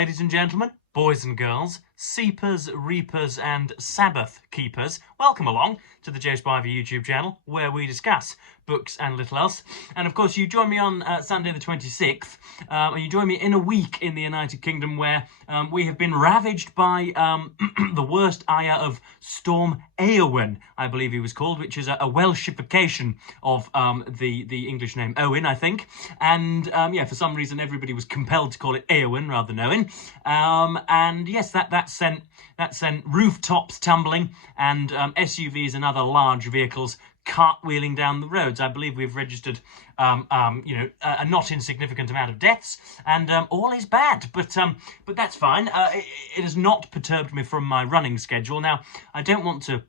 Ladies and gentlemen, boys and girls, seepers, reapers and Sabbath keepers, welcome along to the Joe Spivey YouTube channel, where we discuss books and little else. And of course, you join me on Sunday the 26th, and you join me in a week in the United Kingdom where we have been ravaged by the worst ire of Storm Eowyn, I believe he was called, which is a Welshification of the English name Owen, I think. And yeah, for some reason, everybody was compelled to call it Eowyn rather than Owen. And yes, that sent rooftops tumbling and SUVs and other large vehicles cartwheeling down the roads. I believe we've registered, a not insignificant amount of deaths, and all is bad. But that's fine. It has not perturbed me from my running schedule. Now, I don't want to.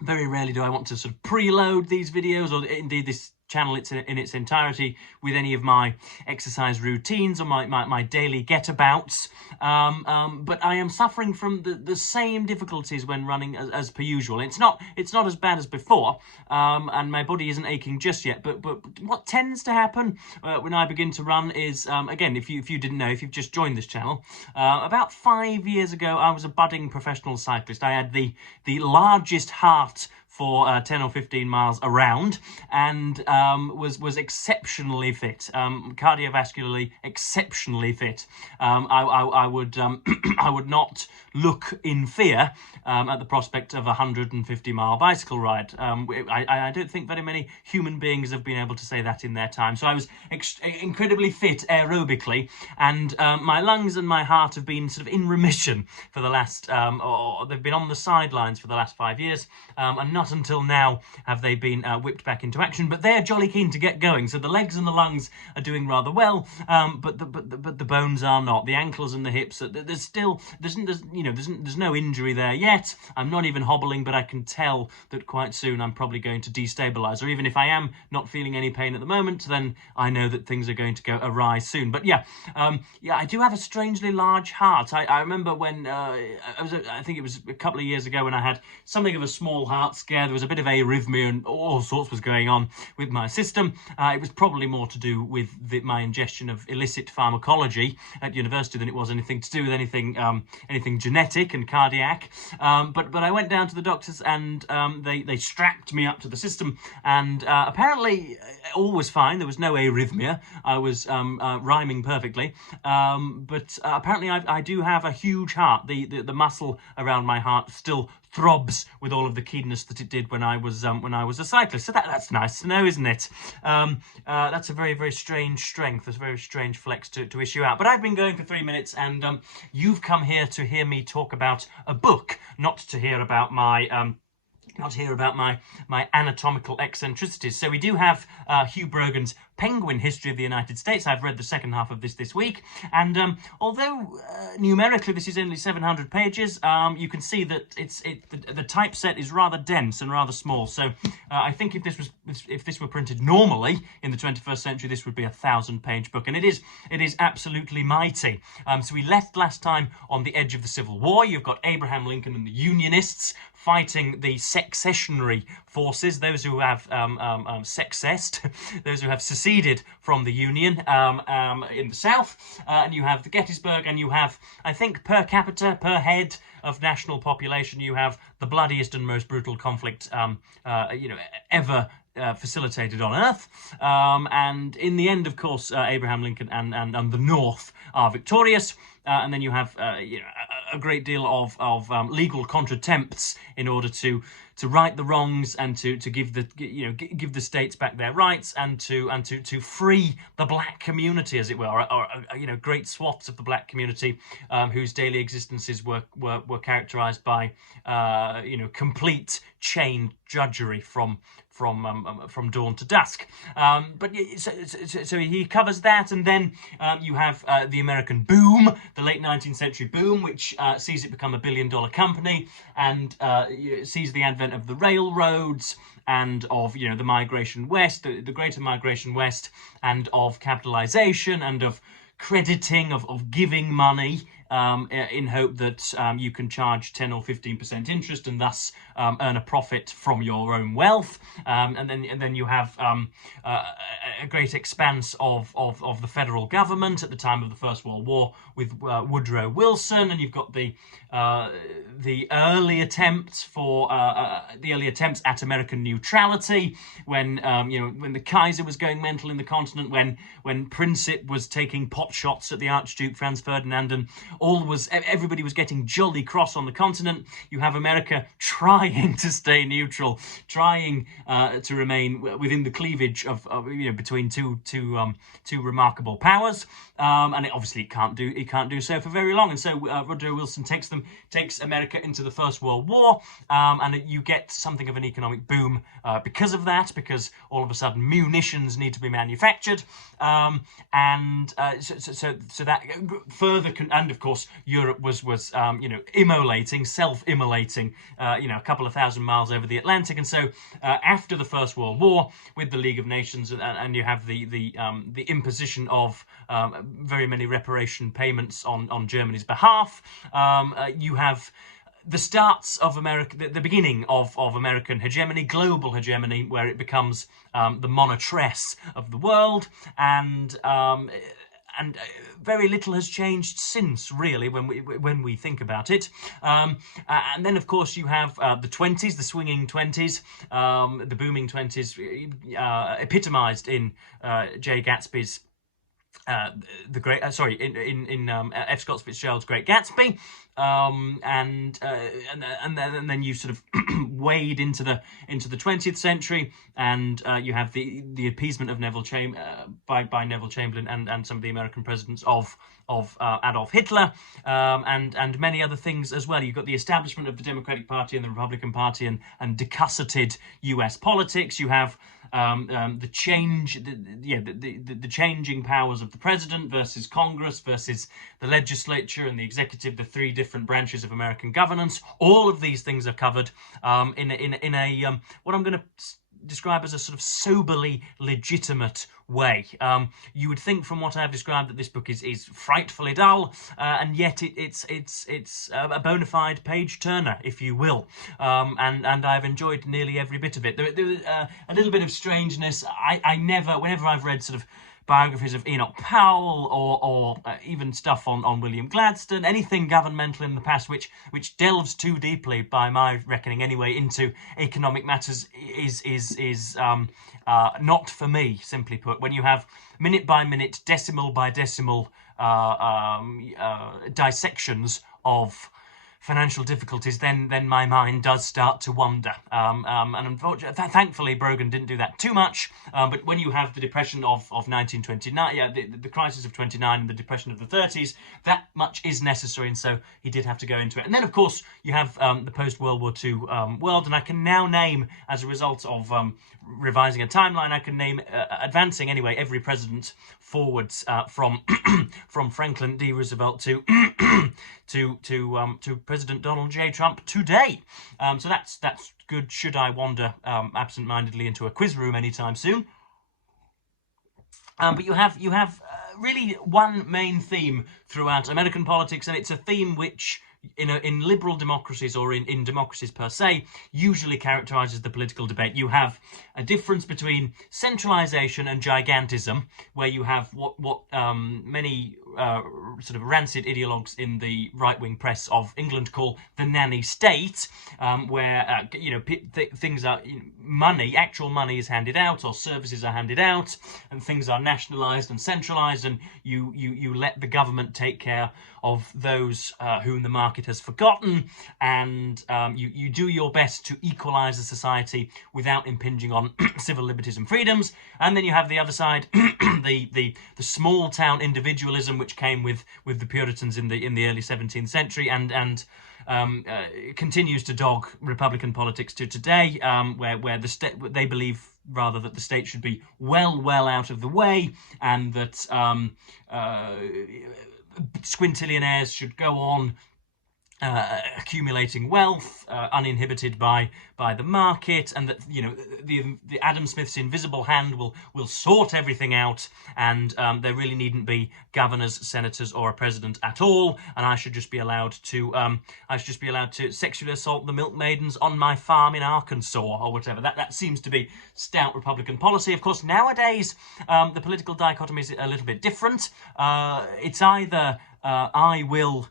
Very rarely do I want to sort of preload these videos, or indeed this channel in its entirety, with any of my exercise routines or my daily get-abouts. But I am suffering from the same difficulties when running as per usual. It's not as bad as before, and my body isn't aching just yet. But what tends to happen when I begin to run is, again, if you didn't know, if you've just joined this channel, about 5 years ago, I was a budding professional cyclist. I had the largest heart for 10 or 15 miles around, and was exceptionally fit, cardiovascularly exceptionally fit. I would I would not look in fear at the prospect of a 150-mile bicycle ride. I don't think very many human beings have been able to say that in their time. So I was incredibly fit aerobically, and my lungs and my heart have been sort of in remission for the last, or they've been on the sidelines for the last 5 years, and not until now have they been whipped back into action. But they're jolly keen to get going. So the legs and the lungs are doing rather well, but the bones are not. The ankles and the hips, there's no injury there yet. I'm not even hobbling, but I can tell that quite soon I'm probably going to destabilise. Or even if I am not feeling any pain at the moment, then I know that things are going to go awry soon. But yeah, I do have a strangely large heart. I remember when I think it was a couple of years ago when I had something of a small heart scare. There was a bit of arrhythmia and all sorts was going on with my system. It was probably more to do with my ingestion of illicit pharmacology at university than it was anything to do with anything genetic and cardiac. But I went down to the doctors, and they strapped me up to the system, and apparently all was fine. There was no arrhythmia. I was rhyming perfectly. But apparently I do have a huge heart. The muscle around my heart still throbs with all of the keenness that it did when I was a cyclist. So that's nice to know, isn't it? That's a very, very strange strength. It's a very strange flex to issue out. But I've been going for 3 minutes, and you've come here to hear me talk about a book, not to hear about my my anatomical eccentricities. So we do have Hugh Brogan's Penguin History of the United States. I've read the second half of this week, and although numerically this is only 700 pages, you can see that the typeset is rather dense and rather small. So I think if this were printed normally in the 21st century, this would be a 1,000-page book, and it is absolutely mighty. So we left last time on the edge of the Civil War. You've got Abraham Lincoln and the Unionists fighting the secessionary forces, those who have sexcessed, those who have seceded from the Union in the South, and you have the Gettysburg, and you have, I think, per capita, per head of national population, you have the bloodiest and most brutal conflict ever facilitated on Earth. And in the end, of course, Abraham Lincoln and the North are victorious. And then you have a great deal of legal contretempts in order to right the wrongs and to give the states back their rights and to free the black community, as it were, or great swaths of the black community whose daily existences were characterized by complete chained drudgery from dawn to dusk. But so he covers that, and then you have the American boom, the late 19th century boom, which sees it become $1 billion company, and sees the advent of the railroads and of the migration west, the greater migration west, and of capitalization and of crediting, of giving money in hope that you can charge 10 or 15% interest and thus earn a profit from your own wealth. And then you have a great expanse of the federal government at the time of the First World War with Woodrow Wilson, and you've got the early attempts at American neutrality when when the Kaiser was going mental in the continent, when Princip was taking pot shots at the Archduke Franz Ferdinand, and everybody was getting jolly cross on the continent. You have America trying to stay neutral, trying to remain within the cleavage of between two remarkable powers, and it can't do so for very long. And so Woodrow Wilson takes America into the First World War, and you get something of an economic boom because of that, because all of a sudden munitions need to be manufactured, so that further and of course Europe was self-immolating a couple of thousand miles over the Atlantic. And so after the First World War, with the League of Nations, and you have the imposition of very many reparation payments on Germany's behalf, you have the starts of America, the beginning of American hegemony, global hegemony, where it becomes the monitress of the world, and very little has changed since, really, when we think about it. And then, of course, you have the 20s, the swinging 20s, the booming 20s, epitomised in J. Gatsby's the great in F. Scott Fitzgerald's Great Gatsby, and then you sort of wade into the 20th century, and you have the appeasement of by Neville Chamberlain and some of the American presidents of Adolf Hitler, and many other things as well. You've got the establishment of the Democratic Party and the Republican Party, and decusseted U.S. politics. You have the changing powers of the president versus Congress versus the legislature and the executive, the three different branches of American governance. All of these things are covered in a what I'm going to describe as a sort of soberly legitimate way. You would think from what I've described that this book is frightfully dull, and yet it's a bona fide page turner, if you will, and I've enjoyed nearly every bit of it. There a little bit of strangeness. Whenever I've read sort of biographies of Enoch Powell or even stuff on William Gladstone, anything governmental in the past which delves too deeply, by my reckoning anyway, into economic matters is not for me, simply put. When you have minute by minute, decimal by decimal dissections of financial difficulties, then my mind does start to wander. And unfortunately, thankfully, Brogan didn't do that too much. But when you have the depression of 1929, the crisis of 29 and the depression of the 30s, that much is necessary, and so he did have to go into it. And then, of course, you have the post-World War II world, and I can now name, as a result of revising a timeline, I can name, advancing anyway, every president forwards from Franklin D. Roosevelt to President Donald J. Trump today. So that's good. Should I wander absent-mindedly into a quiz room anytime soon? But you have really one main theme throughout American politics, and it's a theme which in liberal democracies, or in democracies per se, usually characterizes the political debate. You have a difference between centralization and gigantism, where you have what many sort of rancid ideologues in the right-wing press of England call the nanny state, where things are actual money is handed out, or services are handed out, and things are nationalized and centralized, and you let the government take care of those whom the market has forgotten, and you do your best to equalize the society without impinging on civil liberties and freedoms. And then you have the other side, the small town individualism, which came with the Puritans in the early 17th century, and continues to dog Republican politics to today, where the state, they believe rather that the state should be well out of the way, and that squintillionaires should go on accumulating wealth, uninhibited by the market, and that, you know, the Adam Smith's invisible hand will sort everything out, and there really needn't be governors, senators, or a president at all, and I should just be allowed to sexually assault the milkmaidens on my farm in Arkansas or whatever. That seems to be stout Republican policy. Of course, nowadays the political dichotomy is a little bit different. It's either I will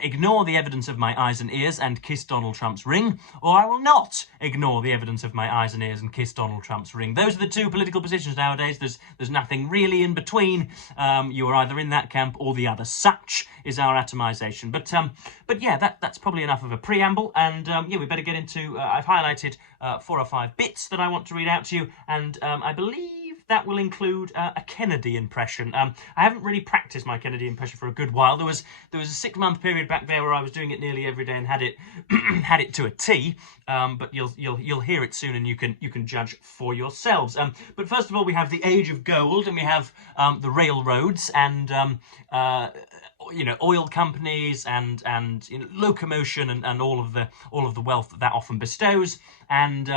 ignore the evidence of my eyes and ears and kiss Donald Trump's ring, or I will not ignore the evidence of my eyes and ears and kiss Donald Trump's ring. Those are the two political positions nowadays. There's nothing really in between. You are either in that camp or the other. Such is our atomization. But yeah, that's probably enough of a preamble, and yeah, we better get into. I've highlighted 4 or 5 bits that I want to read out to you, and I believe that will include a Kennedy impression. I haven't really practiced my Kennedy impression for a good while. There was a 6-month period back there where I was doing it nearly every day and had it had it to a T. But you'll hear it soon, and you can judge for yourselves. But first of all, we have the age of gold, and we have the railroads and you know, oil companies and you know, locomotion and all of the wealth that often bestows. And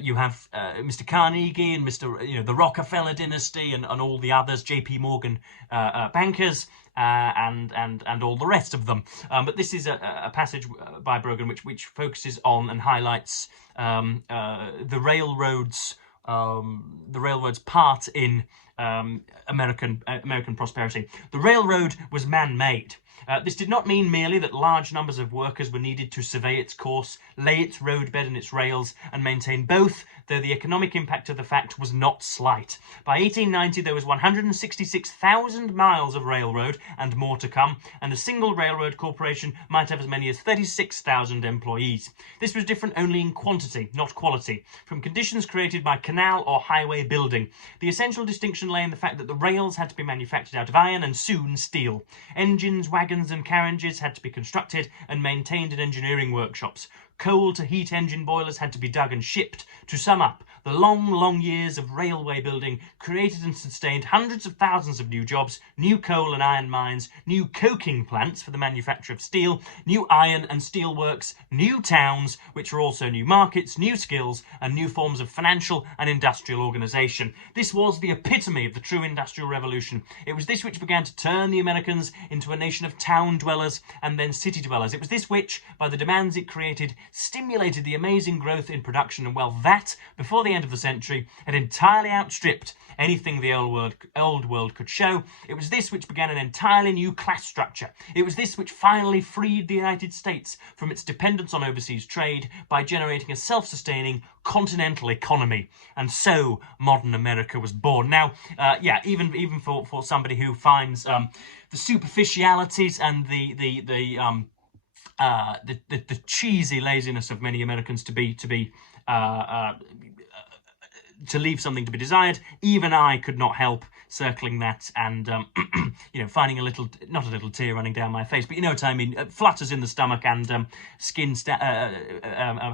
you have Mr. Carnegie and the Rockefeller dynasty and all the others, J.P. Morgan bankers, and all the rest of them. But this is a passage by Brogan which focuses on and highlights the railroads' part in American prosperity. The railroad was man-made. This did not mean merely that large numbers of workers were needed to survey its course, lay its roadbed and its rails, and maintain both, though the economic impact of the fact was not slight. By 1890, there was 166,000 miles of railroad, and more to come, and a single railroad corporation might have as many as 36,000 employees. This was different only in quantity, not quality, from conditions created by canal or highway building. The essential distinction lay in the fact that the rails had to be manufactured out of iron and soon steel. Engines, wagons, and carriages had to be constructed and maintained in engineering workshops. Coal to heat engine boilers had to be dug and shipped. To sum up, the long years of railway building created and sustained hundreds of thousands of new jobs, new coal and iron mines, new coking plants for the manufacture of steel, new iron and steel works, new towns, which are also new markets, new skills, and new forms of financial and industrial organisation. This was the epitome of the true industrial revolution. It was this which began to turn the Americans into a nation of town dwellers and then city dwellers. It was this which, by the demands it created, stimulated the amazing growth in production and wealth that, before the end of the century, had entirely outstripped anything the old world could show. It was this which began an entirely new class structure. It was this which finally freed the United States from its dependence on overseas trade by generating a self-sustaining continental economy. And so modern America was born. Now, yeah, even for somebody who finds the superficialities and the cheesy laziness of many Americans to leave something to be desired, even I could not help circling that and you know, finding not a little tear running down my face, but you know what I mean, flutters in the stomach and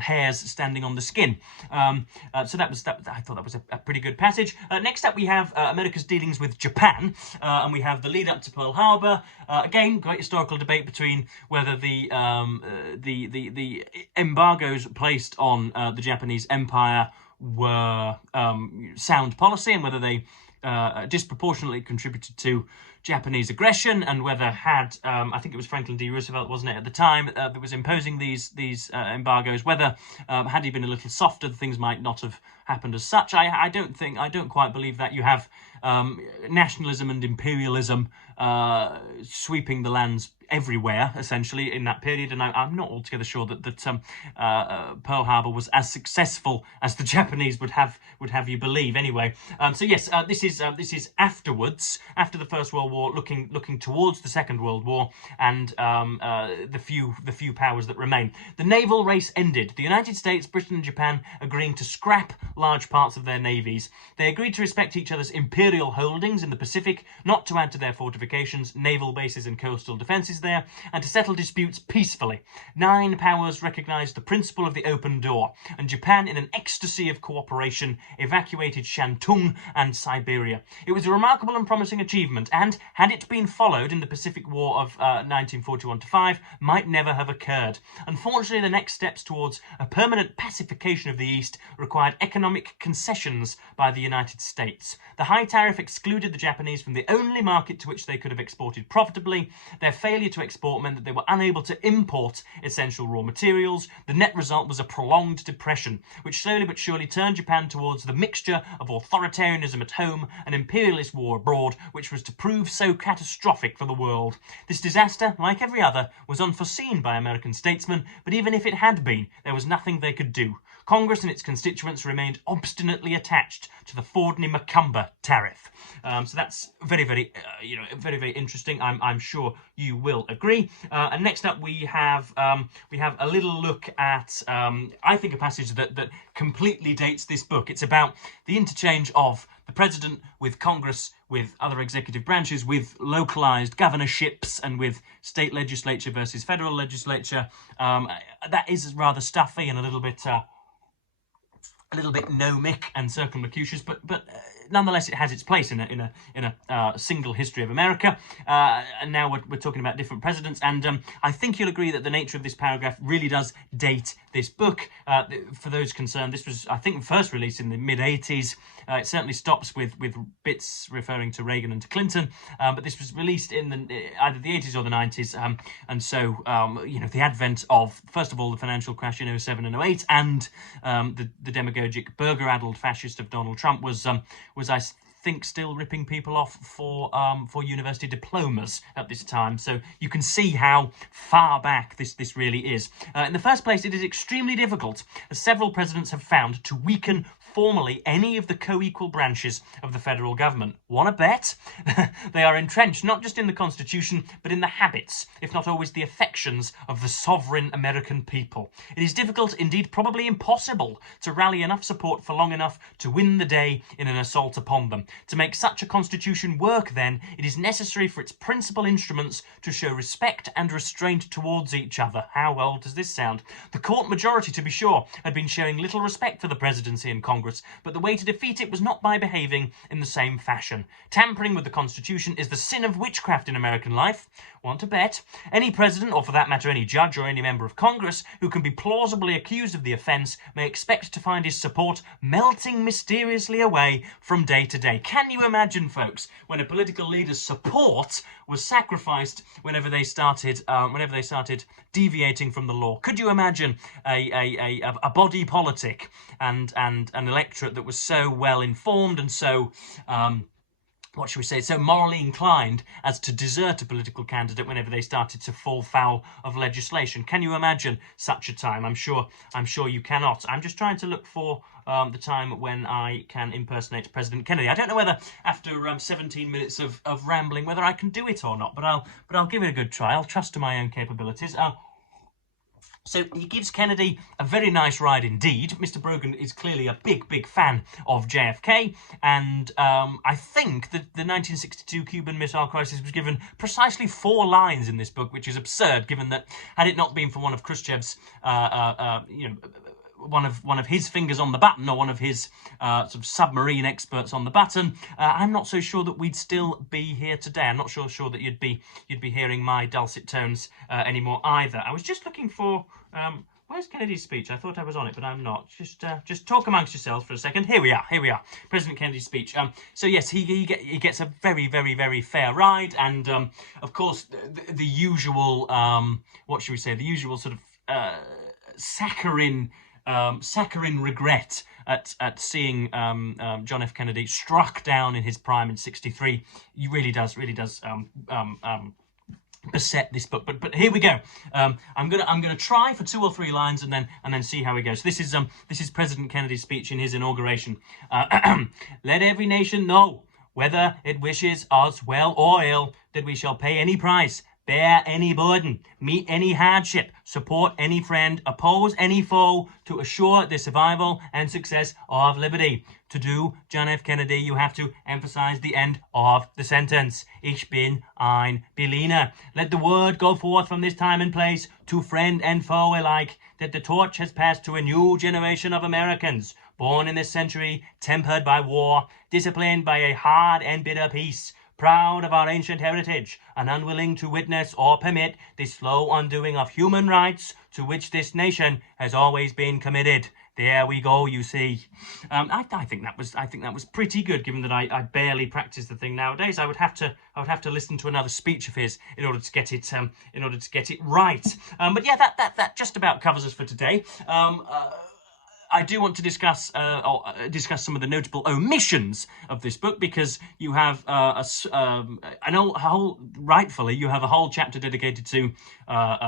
hairs standing on the skin. So that I thought that was a pretty good passage. Next up we have America's dealings with Japan, and we have the lead up to Pearl Harbor. Again, great historical debate between whether the embargoes placed on the Japanese Empire were sound policy, and whether they disproportionately contributed to Japanese aggression, and whether I think it was Franklin D. Roosevelt, wasn't it, at the time, that was imposing these embargoes, whether had he been a little softer, things might not have happened as such. I don't quite believe that. You have nationalism and imperialism sweeping the lands everywhere, essentially, in that period, and I'm not altogether sure that Pearl Harbor was as successful as the Japanese would have you believe. Anyway, so yes, this is afterwards, after the First World War, looking towards the Second World War, and the few powers that remain. The naval race ended. The United States, Britain, and Japan agreeing to scrap large parts of their navies. They agreed to respect each other's imperial imperial holdings in the Pacific, not to add to their fortifications, naval bases and coastal defences there, and to settle disputes peacefully. 9 powers recognised the principle of the open door, and Japan, in an ecstasy of cooperation, evacuated Shantung and Siberia. It was a remarkable and promising achievement, and, had it been followed in the Pacific War of 1941-5, might never have occurred. Unfortunately, the next steps towards a permanent pacification of the East required economic concessions by the United States. The high tariff excluded the Japanese from the only market to which they could have exported profitably. Their failure to export meant that they were unable to import essential raw materials. The net result was a prolonged depression, which slowly but surely turned Japan towards the mixture of authoritarianism at home and imperialist war abroad, which was to prove so catastrophic for the world. This disaster, like every other, was unforeseen by American statesmen, but even if it had been, there was nothing they could do. Congress and its constituents remained obstinately attached to the Fordney-McCumber tariff. So that's very, very interesting. I'm sure you will agree. And next up, we have a little look at I think a passage that completely dates this book. It's about the interchange of the president with Congress, with other executive branches, with localised governorships, and with state legislature versus federal legislature. That is rather stuffy and a little bit gnomic and circumlocucious, but nonetheless, it has its place in a single history of America. And now we're talking about different presidents, and I think you'll agree that the nature of this paragraph really does date this book. For those concerned, this was, I think, first released in the mid-80s. It certainly stops with bits referring to Reagan and to Clinton, but this was released in either the 80s or the 90s, and so the advent of, first of all, the financial crash in 07 and 08, and the demagogic burger-addled fascist of Donald Trump was I think still ripping people off for university diplomas at this time. So you can see how far back this really is. In the first place, it is extremely difficult, as several presidents have found, to weaken formally any of the co-equal branches of the federal government. Want to bet? They are entrenched not just in the Constitution, but in the habits, if not always the affections, of the sovereign American people. It is difficult, indeed probably impossible, to rally enough support for long enough to win the day in an assault upon them. To make such a constitution work, then, it is necessary for its principal instruments to show respect and restraint towards each other. How well does this sound? The court majority, to be sure, had been showing little respect for the presidency and Congress, but the way to defeat it was not by behaving in the same fashion. Tampering with the Constitution is the sin of witchcraft in American life. Want to bet? Any president, or for that matter any judge or any member of Congress, who can be plausibly accused of the offence may expect to find his support melting mysteriously away from day to day. Can you imagine, folks, when a political leader's support was sacrificed whenever they started deviating from the law? Could you imagine a body politic and an electorate that was so well informed and so what should we say, so morally inclined as to desert a political candidate whenever they started to fall foul of legislation? Can you imagine such a time? I'm sure you cannot. I'm just trying to look for the time when I can impersonate President Kennedy. I don't know whether after 17 minutes of rambling whether I can do it or not, but I'll give it a good try. I'll trust to my own capabilities. So he gives Kennedy a very nice ride indeed. Mr. Brogan is clearly a big fan of JFK, and I think that the 1962 Cuban Missile Crisis was given precisely 4 lines in this book, which is absurd, given that had it not been for one of Khrushchev's, one of his fingers on the button, or one of his sort of submarine experts on the button, I'm not so sure that we'd still be here today. I'm not sure that you'd be hearing my dulcet tones anymore either. I was just looking for where's Kennedy's speech? I thought I was on it, but I'm not. Just talk amongst yourselves for a second. Here we are. President Kennedy's speech. So yes, he gets a very fair ride, and of course the usual what should we say? The usual sort of saccharine regret at seeing John F. Kennedy struck down in his prime in '63. He really does beset this book. But here we go. I'm gonna try for 2 or 3 lines and then see how it goes. This is President Kennedy's speech in his inauguration. Let every nation know, whether it wishes us well or ill, that we shall pay any price, bear any burden, meet any hardship, support any friend, oppose any foe to assure the survival and success of liberty. To do John F. Kennedy, you have to emphasize the end of the sentence. Ich bin ein Berliner. Let the word go forth from this time and place to friend and foe alike that the torch has passed to a new generation of Americans, born in this century, tempered by war, disciplined by a hard and bitter peace, proud of our ancient heritage, and unwilling to witness or permit the slow undoing of human rights to which this nation has always been committed. There we go, you see. I think that was pretty good, given that I barely practice the thing nowadays. I would have to listen to another speech of his in order to get it right. But yeah, that just about covers us for today. I do want to discuss some of the notable omissions of this book, because you have rightfully you have a whole chapter dedicated to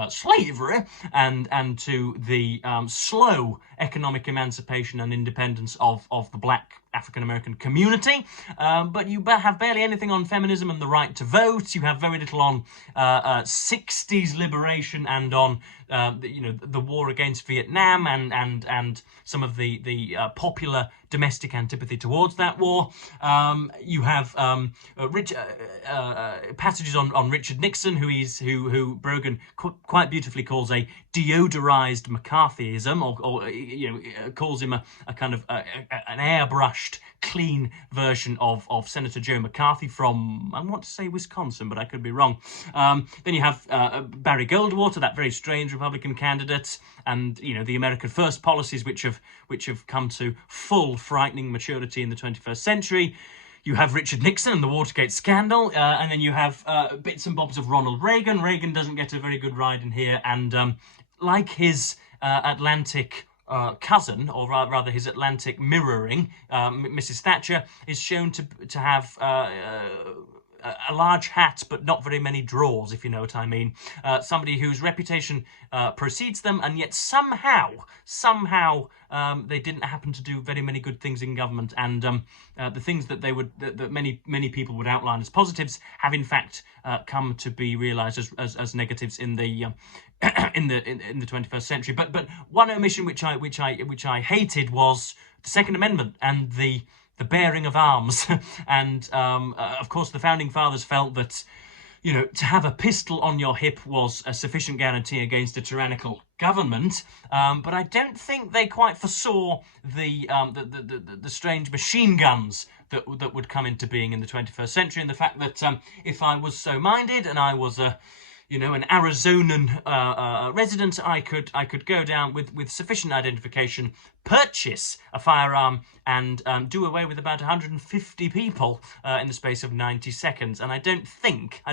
slavery and to the slow economic emancipation and independence of the black African-American community, but you have barely anything on feminism and the right to vote. You have very little on 60s liberation and on the war against Vietnam and some of the popular domestic antipathy towards that war. You have passages on Richard Nixon, who Brogan quite beautifully calls a deodorized McCarthyism, or calls him a kind of an airbrushed, clean version of Senator Joe McCarthy from, I want to say Wisconsin, but I could be wrong. Then you have Barry Goldwater, that very strange Republican candidate, and the American First policies which have come to full frightening maturity in the 21st century. You have Richard Nixon and the Watergate scandal, and then you have bits and bobs of Ronald Reagan. Reagan doesn't get a very good ride in here, and like his Atlantic cousin, or rather his Atlantic mirroring, Mrs. Thatcher, is shown to have a large hat but not very many drawers, if you know what I mean. Somebody whose reputation precedes them, and yet somehow they didn't happen to do very many good things in government, and the things that that many people would outline as positives have in fact come to be realised as negatives in the in the 21st century. But one omission which I hated was the Second Amendment and the bearing of arms. And of course the founding fathers felt that to have a pistol on your hip was a sufficient guarantee against a tyrannical government, but I don't think they quite foresaw the strange machine guns that would come into being in the 21st century, and the fact that if I was so minded and I was an Arizonan resident, I could go down with sufficient identification, purchase a firearm, and do away with about 150 people in the space of 90 seconds. And I don't think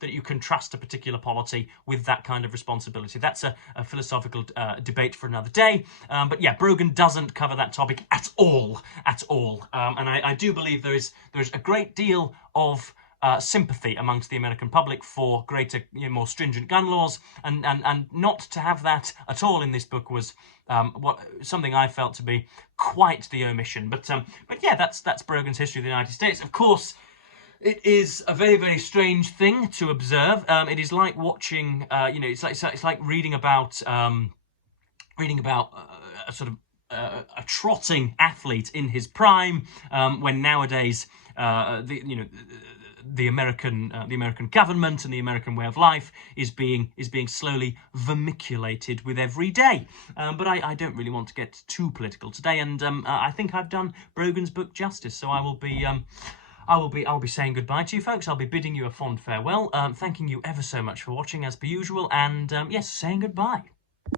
that you can trust a particular polity with that kind of responsibility. That's a philosophical debate for another day. But yeah, Brogan doesn't cover that topic at all. And I do believe there is a great deal of sympathy amongst the American public for greater, more stringent gun laws, and not to have that at all in this book was something I felt to be quite the omission. But yeah, that's Brogan's History of the United States. Of course, it is a very, very strange thing to observe. It is like watching, it's like reading about a sort of a trotting athlete in his prime, when nowadays the American government and the American way of life is being slowly vermiculated with every day. But I don't really want to get too political today, and I think I've done Brogan's book justice. So I'll be saying goodbye to you folks. I'll be bidding you a fond farewell, thanking you ever so much for watching as per usual, and yes, saying goodbye.